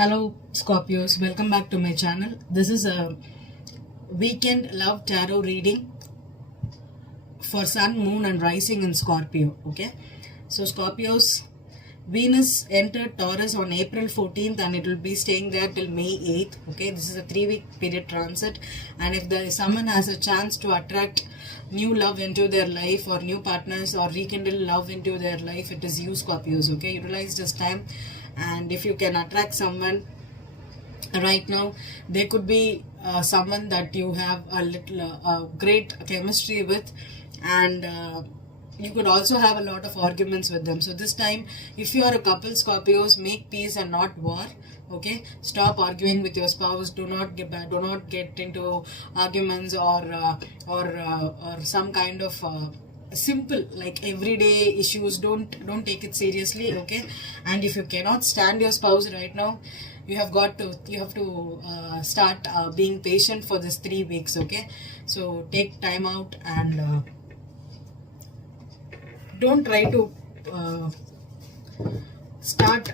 Hello Scorpios, welcome back to my channel. This is a weekend love tarot reading for Sun, Moon and Rising in Scorpio. Okay, so Scorpios, Venus entered Taurus on April 14th and it will be staying there till May 8th. Okay, this is a 3-week period transit, and if someone has a chance to attract new love into their life or new partners or rekindle love into their life, it is you Scorpios. Okay, utilize this time, and if you can attract someone right now, there could be someone that you have a little great chemistry with, and you could also have a lot of arguments with them. So this time, if you are a couple Scorpios, make peace and not war. Okay, stop arguing with your spouse. Do not get into arguments or some kind of simple like everyday issues. Don't take it seriously. Okay, and if you cannot stand your spouse right now, you have to start being patient for this 3 weeks. Okay, so take time out and don't try to start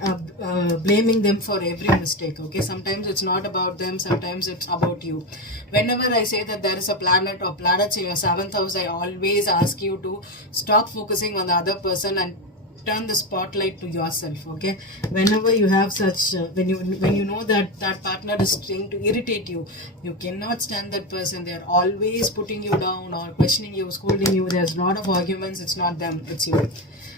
blaming them for every mistake. Okay, sometimes it's not about them, sometimes it's about you. Whenever I say that there is a planet or planets in your 7th house, I always ask you to stop focusing on the other person and turn the spotlight to yourself. Okay, whenever you have such when you know that that partner is trying to irritate you, you cannot stand that person, they are always putting you down or questioning you, scolding you, there's a lot of arguments, it's not them, it's you.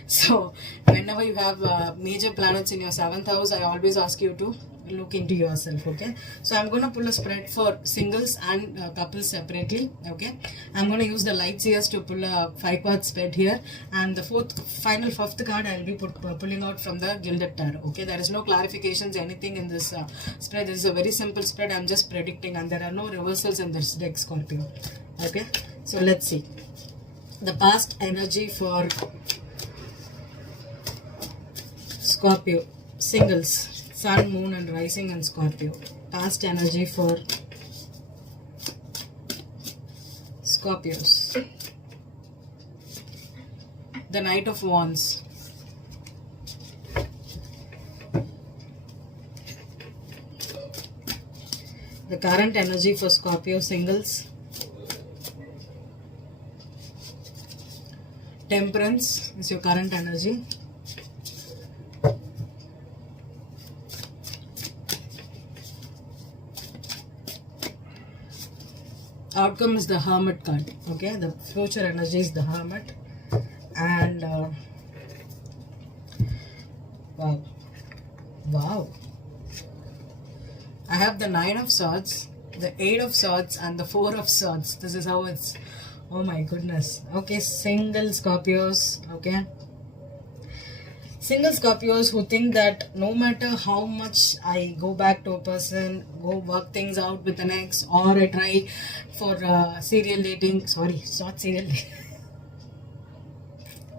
So whenever you have major planets in your 7th house, I always ask you to look into yourself. Okay, so I'm going to pull a spread for singles and couples separately. Okay, I'm going to use the light seers to pull a 5-card spread here, and the fifth card I'll be pulling out from the Gilded Tarot. Okay, there is no clarifications, anything in this spread. This is a very simple spread. I'm just predicting, and there are no reversals in this deck, Scorpio. Okay, so let's see the past energy for Scorpio singles, Sun, Moon and Rising in Scorpio. Past energy for Scorpios. The Knight of Wands. The current energy for Scorpio singles. Temperance is your current energy. Outcome is the Hermit card. Okay, the future energy is the Hermit, and wow, I have the 9 of Swords, the 8 of Swords and the 4 of Swords. This is how it's, oh my goodness. Okay, single Scorpios. Okay, single Scorpios who think that no matter how much I go back to a person, go work things out with an ex, or I try for serial dating. Sorry, it's not serial dating.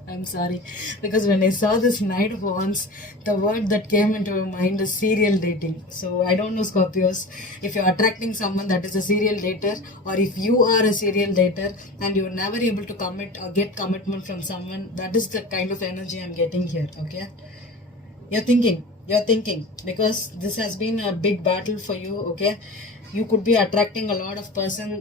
I'm sorry, because when I saw this Knight of Wands, the word that came into my mind is serial dating. So I don't know, Scorpios, if you're attracting someone that is a serial dater, or if you are a serial dater and you're never able to commit or get commitment from someone, that is the kind of energy I'm getting here. Okay, you're thinking, because this has been a big battle for you. Okay, you could be attracting a lot of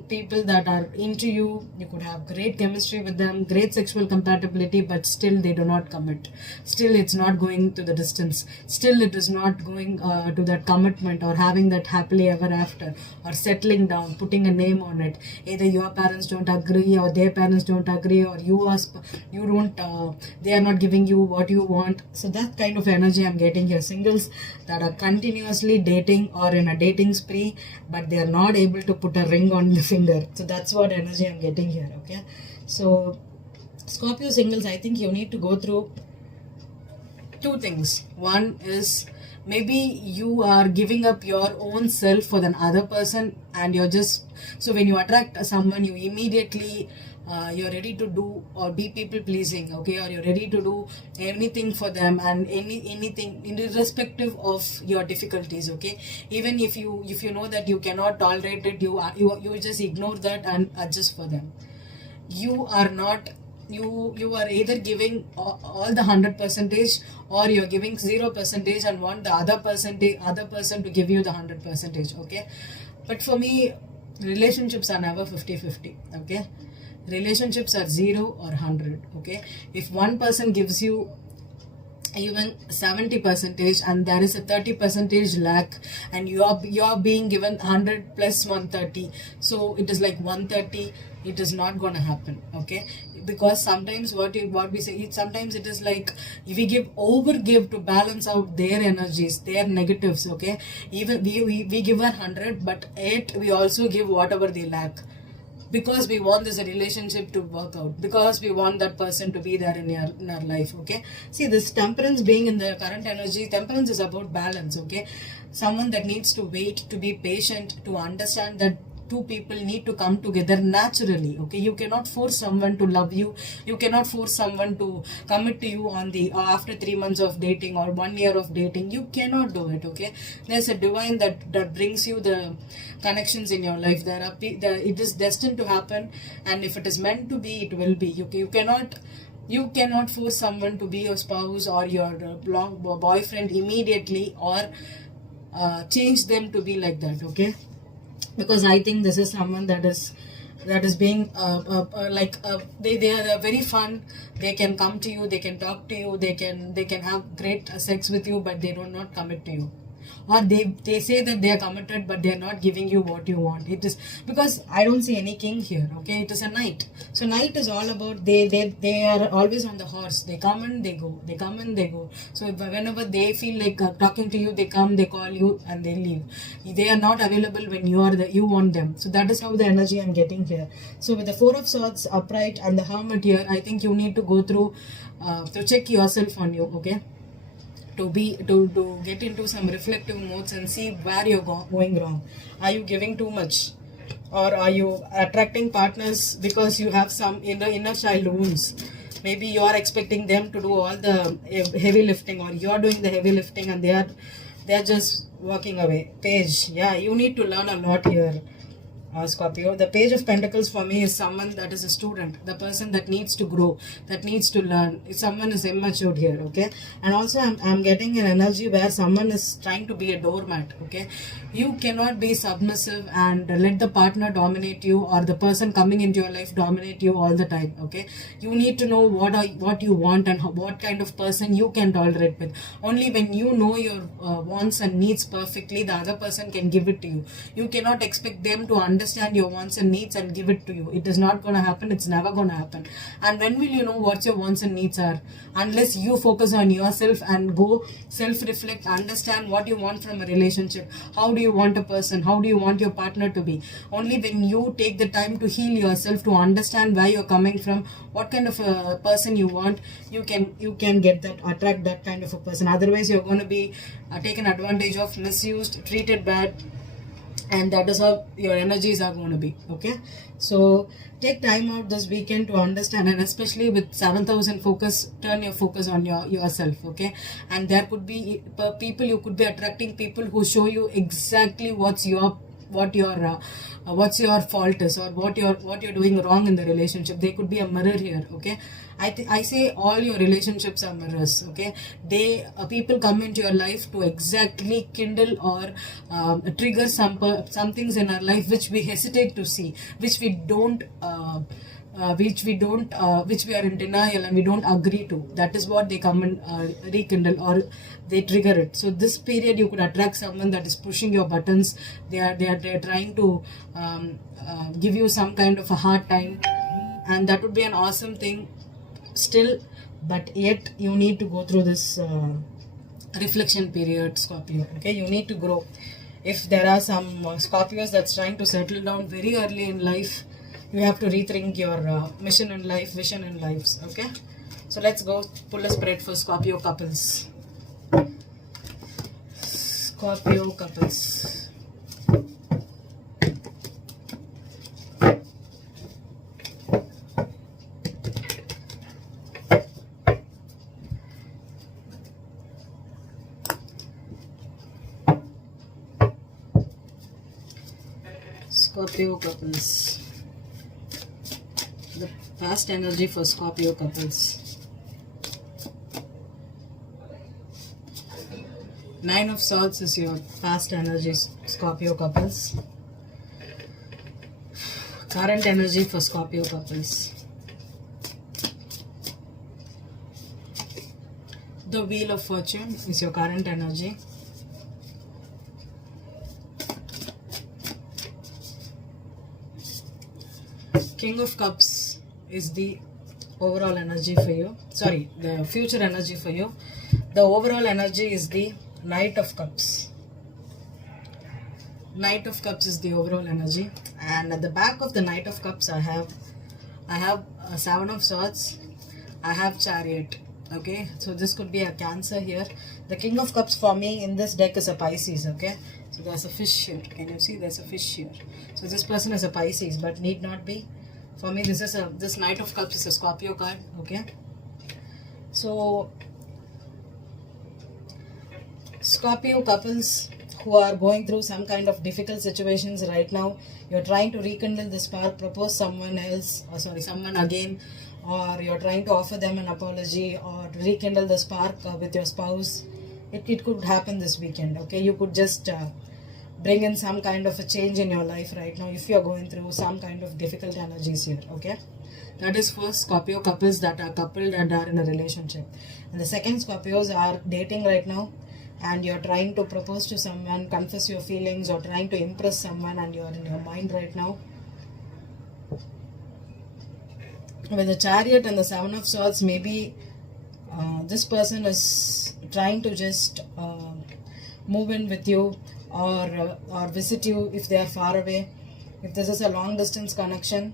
people that are into you. You could have great chemistry with them, great sexual compatibility, but still they do not commit. Still it's not going to the distance. Still it is not going to that commitment or having that happily ever after or settling down, putting a name on it. Either your parents don't agree or their parents don't agree, or they are not giving you what you want. So that kind of energy I'm getting here. Singles that are continuously dating or in a dating spree, but they are not able to put a ring on the finger. So that's what energy I'm getting here. Okay, so Scorpio singles, I think you need to go through 2 things. One is maybe you are giving up your own self for the other person, and you're just, so when you attract someone, you immediately you're ready to do or be people pleasing. Okay, or you're ready to do anything for them and anything irrespective of your difficulties. Okay, even if you know that you cannot tolerate it, you just ignore that and adjust for them. You are not you are either giving all the 100% or you're giving 0% and want the other person to give you the 100%. Okay, but for me, relationships are never 50-50. Okay, relationships are 0 or 100. Okay, if one person gives you even 70% and there is a 30% lack, and you're being given 100 plus 130, so it is like 130. It is not going to happen. Okay, because sometimes what we say, sometimes it is like we overgive to balance out their energies, their negatives. Okay, even we give 100, but yet we also give whatever they lack, because we want this relationship to work out, because we want that person to be there in our life. Okay, see, this temperance being in the current energy, temperance is about balance. Okay, someone that needs to wait, to be patient, to understand that two people need to come together naturally. Okay, you cannot force someone to love you. You cannot force someone to commit to you on the after 3 months of dating or 1 year of dating. You cannot do it. Okay, there's a divine that brings you the connections in your life. It is destined to happen, and if it is meant to be, it will be. You cannot force someone to be your spouse or your boyfriend immediately, or change them to be like that. Okay, because I think this is someone that is being they are very fun. They can come to you, they can talk to you, they can have great sex with you, but they do not commit to you. Or they say that they are committed, but they are not giving you what you want. It is because I don't see any king here. Okay, it is a knight. So knight is all about they are always on the horse. They come and they go. They come and they go. So whenever they feel like talking to you, they come, they call you, and they leave. They are not available when you want them. So that is how the energy I'm getting here. So with the Four of Swords upright and the Hermit here, I think you need to go through to check yourself on you. Okay, to get into some reflective modes and see where you're going wrong. Are you giving too much, or are you attracting partners because you have some inner child wounds? Maybe you are expecting them to do all the heavy lifting, or you're doing the heavy lifting and they're just walking away. Page, yeah, you need to learn a lot here. Scorpio, the Page of Pentacles for me is someone that is a student, the person that needs to grow, that needs to learn. Someone is immature here. Okay, and also I'm getting an energy where someone is trying to be a doormat. Okay, you cannot be submissive and let the partner dominate you, or the person coming into your life dominate you all the time. Okay, you need to know what you want and what kind of person you can tolerate with. Only when you know your wants and needs perfectly, the other person can give it to you. You cannot expect them to understand your wants and needs and give it to you. It is not going to happen. It's never going to happen. And when will you know what your wants and needs are? Unless you focus on yourself and go self-reflect, understand what you want from a relationship. How do you want a person? How do you want your partner to be? Only when you take the time to heal yourself, to understand where you're coming from, what kind of a person you want, you can get that, attract that kind of a person. Otherwise, you're going to be taken advantage of, misused, treated bad, and that is how your energies are going to be. Okay, so take time out this weekend to understand, and especially with 7,000 focus, turn your focus on yourself. Okay, and there could be people, you could be attracting people who show you exactly what's your fault is, or what you're doing wrong in the relationship. They could be a mirror here. Okay, I say all your relationships are mirrors. Okay, people come into your life to exactly kindle or trigger some things in our life which we hesitate to see, which we are in denial and we don't agree to. That is what they come and rekindle, or they trigger it. So this period you could attract someone that is pushing your buttons. They are trying to give you some kind of a hard time, and that would be an awesome thing still. But yet you need to go through this reflection period, Scorpio. Okay, you need to grow. If there are some Scorpios that's trying to settle down very early in life, you have to rethink your mission in life, vision in lives. Okay, so let's go pull a spread for Scorpio couples. Scorpio couples. Scorpio couples. The Past energy for Scorpio couples. 9 of Swords is your past energy, Scorpio couples. Current energy for Scorpio couples. The Wheel of Fortune is your current energy. King of Cups is the overall energy for you. Sorry, the future energy for you. The overall energy is the Knight of Cups. Knight of Cups is the overall energy. And at the back of the Knight of Cups, I have a 7 of Swords. I have Chariot. Okay, so this could be a Cancer here. The King of Cups for me in this deck is a Pisces. Okay, so there's a fish here. Can you see? There's a fish here. So this person is a Pisces, but need not be. For me, this Knight of Cups is a Scorpio card. Okay, so Scorpio couples who are going through some kind of difficult situations right now, you're trying to rekindle the spark, propose someone else, or someone again, or you're trying to offer them an apology or rekindle the spark with your spouse. It could happen this weekend. Okay, you could just bring in some kind of a change in your life right now if you're going through some kind of difficult energies here. Okay, that is for Scorpio couples that are coupled and are in a relationship. And the second, Scorpios are dating right now and you're trying to propose to someone, confess your feelings, or trying to impress someone, and you're in your mind right now. With the Chariot and the 7 of Swords, maybe this person is trying to just move in with you or visit you if they are far away. If this is a long distance connection,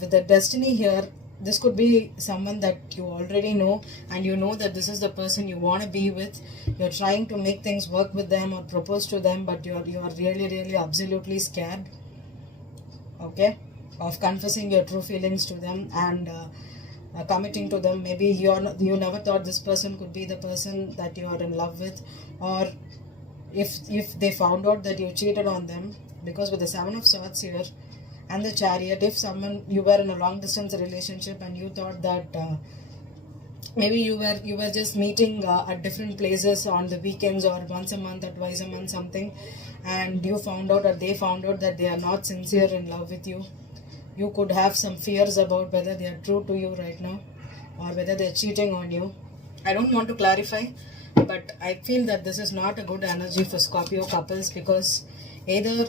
with the Destiny here, this could be someone that you already know, and you know that this is the person you want to be with. You're trying to make things work with them or propose to them, but you are really absolutely scared, okay, of confessing your true feelings to them and committing to them. Maybe you never thought this person could be the person that you are in love with, or if they found out that you cheated on them, because with the 7 of Swords here and the Chariot, if you were in a long distance relationship and you thought that maybe you were just meeting at different places on the weekends or once a month or twice a month something, and you found out or they found out that they are not sincere in love with you, you could have some fears about whether they are true to you right now or whether they are cheating on you. I don't want to clarify, but I feel that this is not a good energy for Scorpio couples, because either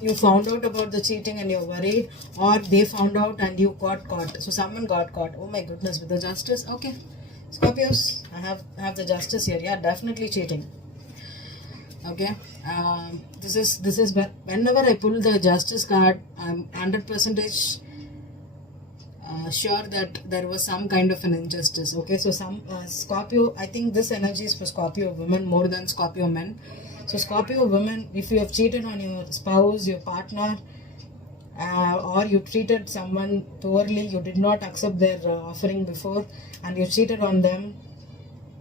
you found out about the cheating and you're worried, or they found out and you got caught. So someone got caught. Oh my goodness, with the Justice. Okay, Scorpios, I have the Justice here. Yeah, definitely cheating. Okay, this is whenever I pull the Justice card, I'm 100% sure that there was some kind of an injustice. Okay, so some Scorpio, I think this energy is for Scorpio women more than Scorpio men. So Scorpio women, if you have cheated on your spouse, your partner, or you treated someone poorly, you did not accept their offering before and you cheated on them,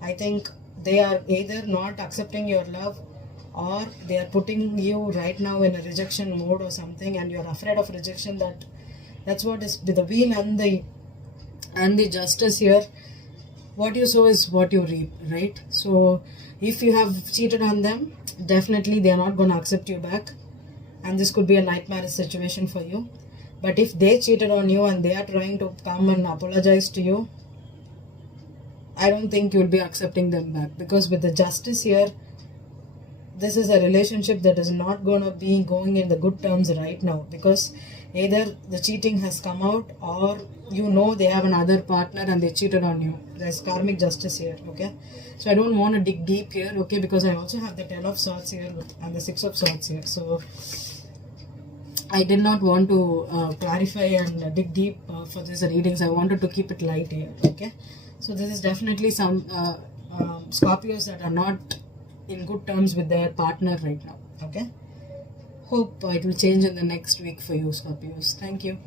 I think they are either not accepting your love or they are putting you right now in a rejection mode or something, and you're afraid of rejection. That's what is with the Wheel and the Justice here. What you sow is what you reap, right? So if you have cheated on them, definitely they are not going to accept you back, and this could be a nightmare situation for you. But if they cheated on you and they are trying to come and apologize to you, I don't think you'll be accepting them back, because with the Justice here, this is a relationship that is not going to be going in the good terms right now, because either the cheating has come out or they have another partner and they cheated on you. There's karmic justice here. Okay, so I don't want to dig deep here, okay, because I also have the 10 of Swords here and the 6 of Swords here. So I did not want to clarify and dig deep for these readings. I wanted to keep it light here. Okay, so this is definitely some Scorpios that are not in good terms with their partner right now. Okay, hope it will change in the next week for you, Scorpios. Thank you.